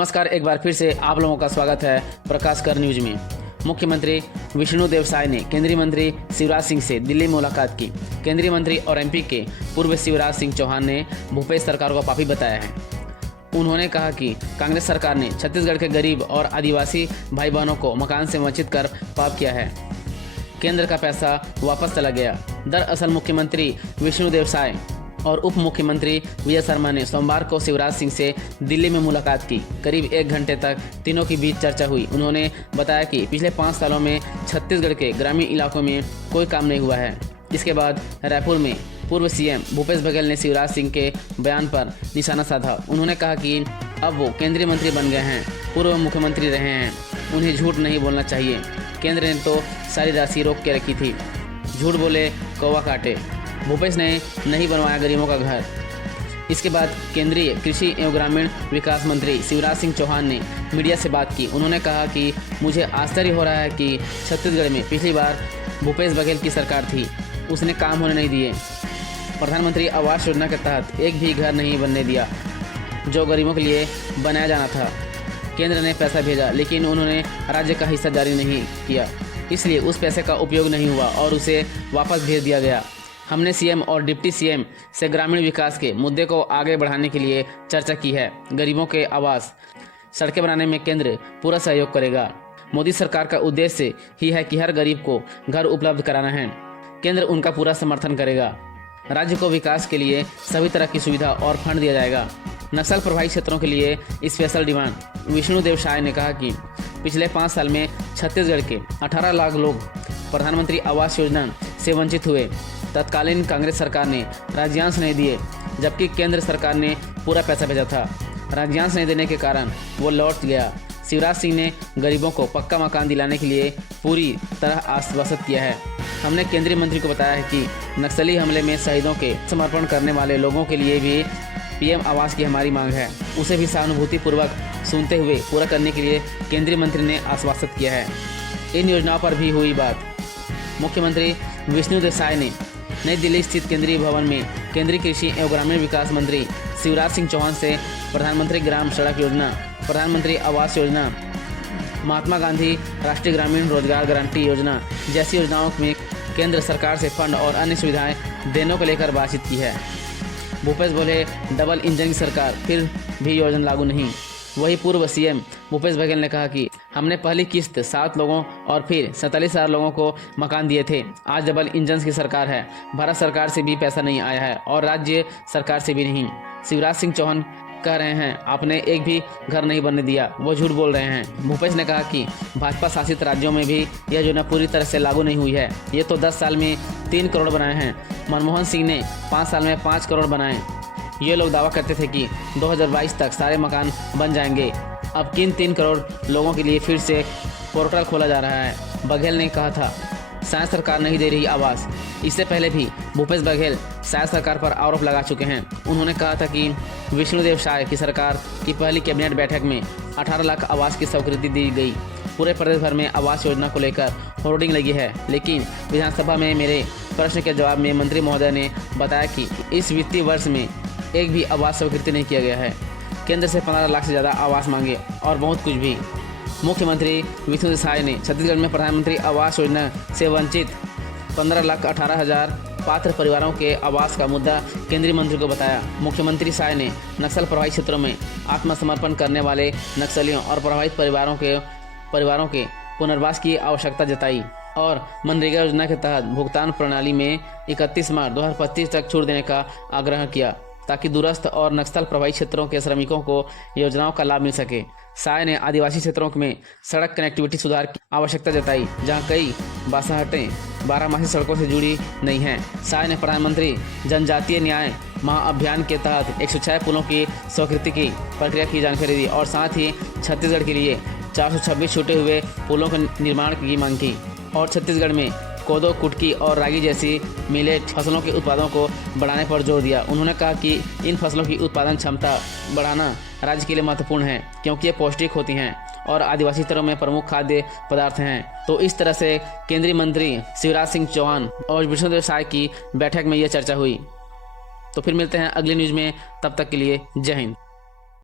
नमस्कार, एक बार फिर से आप लोगों का स्वागत है प्रकाश कर न्यूज में। मुख्यमंत्री विष्णुदेव साय ने केंद्रीय मंत्री शिवराज सिंह से दिल्ली में मुलाकात की। केंद्रीय मंत्री और एमपी के पूर्व शिवराज सिंह चौहान ने भूपेश सरकार को पापी बताया है। उन्होंने कहा कि कांग्रेस सरकार ने छत्तीसगढ़ के गरीब और आदिवासी भाई बहनों को मकान से वंचित कर पाप किया है। केंद्र का पैसा वापस चला गया। दरअसल मुख्यमंत्री विष्णुदेव साय और उप मुख्यमंत्री विजय शर्मा ने सोमवार को शिवराज सिंह से दिल्ली में मुलाकात की। करीब 1 घंटे तक तीनों के बीच चर्चा हुई। उन्होंने बताया कि पिछले 5 सालों में छत्तीसगढ़ के ग्रामीण इलाकों में कोई काम नहीं हुआ है। इसके बाद रायपुर में पूर्व सीएम भूपेश बघेल ने शिवराज सिंह के बयान पर निशाना साधा। उन्होंने कहा कि अब वो केंद्रीय मंत्री बन गए हैं, पूर्व मुख्यमंत्री रहे हैं, उन्हें झूठ नहीं बोलना चाहिए। केंद्र ने तो सारी राशि रोक के रखी थी, झूठ बोले कौवा काटे। भूपेश ने नहीं बनवाया गरीबों का घर। इसके बाद केंद्रीय कृषि एवं ग्रामीण विकास मंत्री शिवराज सिंह चौहान ने मीडिया से बात की। उन्होंने कहा कि मुझे आश्चर्य हो रहा है कि छत्तीसगढ़ में पिछली बार भूपेश बघेल की सरकार थी, उसने काम होने नहीं दिए। प्रधानमंत्री आवास योजना के तहत एक भी घर नहीं बनने दिया जो गरीबों के लिए बनाया जाना था। केंद्र ने पैसा भेजा लेकिन उन्होंने राज्य का हिस्सा जारी नहीं किया, इसलिए उस पैसे का उपयोग नहीं हुआ और उसे वापस भेज दिया गया। हमने सीएम और डिप्टी सीएम से ग्रामीण विकास के मुद्दे को आगे बढ़ाने के लिए चर्चा की है। गरीबों के आवास, सड़कें बनाने में केंद्र पूरा सहयोग करेगा। मोदी सरकार का उद्देश्य ही है कि हर गरीब को घर उपलब्ध कराना है। केंद्र उनका पूरा समर्थन करेगा। राज्य को विकास के लिए सभी तरह की सुविधा और फंड दिया जाएगा। नक्सल प्रभावित क्षेत्रों के लिए स्पेशल डिमांड। विष्णुदेव साय ने कहा कि पिछले 5 साल में छत्तीसगढ़ के 18 लाख लोग प्रधानमंत्री आवास योजना से वंचित हुए। तत्कालीन कांग्रेस सरकार ने राज्यांश नहीं दिए, जबकि केंद्र सरकार ने पूरा पैसा भेजा था। राज्यांश नहीं देने के कारण वो लौट गया। शिवराज सिंह ने गरीबों को पक्का मकान दिलाने के लिए पूरी तरह आश्वासित किया है। हमने केंद्रीय मंत्री को बताया है कि नक्सली हमले में शहीदों के समर्पण करने वाले लोगों के लिए भी पीएम आवास की हमारी मांग है। उसे भी सहानुभूतिपूर्वक सुनते हुए पूरा करने के लिए केंद्रीय मंत्री ने आश्वासित किया है। इन योजनाओं पर भी हुई बात। मुख्यमंत्री विष्णुदेव साय ने नई दिल्ली स्थित केंद्रीय भवन में केंद्रीय कृषि एवं ग्रामीण विकास मंत्री शिवराज सिंह चौहान से प्रधानमंत्री ग्राम सड़क योजना, प्रधानमंत्री आवास योजना, महात्मा गांधी राष्ट्रीय ग्रामीण रोजगार गारंटी योजना जैसी योजनाओं में केंद्र सरकार से फंड और अन्य सुविधाएं देने को लेकर बातचीत की है। भूपेश बोले, डबल इंजन की सरकार फिर भी योजना लागू नहीं। वही पूर्व सीएम भूपेश बघेल ने कहा कि हमने पहली किस्त 7 लोगों और फिर 47,000 लोगों को मकान दिए थे। आज डबल इंजन की सरकार है, भारत सरकार से भी पैसा नहीं आया है और राज्य सरकार से भी नहीं। शिवराज सिंह चौहान कह रहे हैं आपने एक भी घर नहीं बनने दिया, वो झूठ बोल रहे हैं। भूपेश ने कहा कि भाजपा शासित राज्यों में भी यह योजना पूरी तरह से लागू नहीं हुई है। ये तो 10 साल में 3 करोड़ बनाए हैं। मनमोहन सिंह ने 5 साल में 5 करोड़ बनाए। ये लोग दावा करते थे कि 2022 तक सारे मकान बन जाएंगे। अब किन 3 करोड़ लोगों के लिए फिर से पोर्टल खोला जा रहा है। बघेल ने कहा था शायद सरकार नहीं दे रही आवास। इससे पहले भी भूपेश बघेल शायद सरकार पर आरोप लगा चुके हैं। उन्होंने कहा था कि विष्णुदेव साय की सरकार की पहली कैबिनेट बैठक में 18 लाख आवास की स्वीकृति दी गई। पूरे प्रदेश भर में आवास योजना को लेकर होर्डिंग लगी है, लेकिन विधानसभा में मेरे प्रश्न के जवाब में मंत्री महोदय ने बताया कि इस वित्तीय वर्ष में एक भी आवास स्वीकृति नहीं किया गया है। केंद्र से 15 लाख से ज़्यादा आवास मांगे और बहुत कुछ भी। मुख्यमंत्री विष्णुदेव साय ने छत्तीसगढ़ में प्रधानमंत्री आवास योजना से वंचित 15,18,000 पात्र परिवारों के आवास का मुद्दा केंद्रीय मंत्री को बताया। मुख्यमंत्री साय ने नक्सल प्रभावित क्षेत्रों में आत्मसमर्पण करने वाले नक्सलियों और प्रभावित परिवारों के पुनर्वास की आवश्यकता जताई और मनरेगा योजना के तहत भुगतान प्रणाली में 31 मार्च 2025 तक छूट देने का आग्रह किया ताकि दूरस्थ और नक्सल प्रभावित क्षेत्रों के श्रमिकों को योजनाओं का लाभ मिल सके। साय ने आदिवासी क्षेत्रों में सड़क कनेक्टिविटी सुधार की आवश्यकता जताई, जहां कई बासाहटें 12 सड़कों से जुड़ी नहीं हैं। साय ने प्रधानमंत्री जनजातीय न्याय महाअभियान के तहत 106 पुलों की स्वीकृति की प्रक्रिया की जानकारी दी और साथ ही छत्तीसगढ़ के लिए 426 छूटे हुए पुलों के निर्माण की मांग की और छत्तीसगढ़ में कोदो, कुटकी और रागी जैसी मिलेट फसलों के उत्पादों को बढ़ाने पर जोर दिया। उन्होंने कहा कि इन फसलों की उत्पादन क्षमता बढ़ाना राज्य के लिए महत्वपूर्ण है क्योंकि ये पौष्टिक होती हैं और आदिवासी क्षेत्रों में प्रमुख खाद्य पदार्थ हैं। तो इस तरह से केंद्रीय मंत्री शिवराज सिंह चौहान और विष्णुदेव साय की बैठक में यह चर्चा हुई। तो फिर मिलते हैं अगली न्यूज़ में, तब तक के लिए जय हिंद।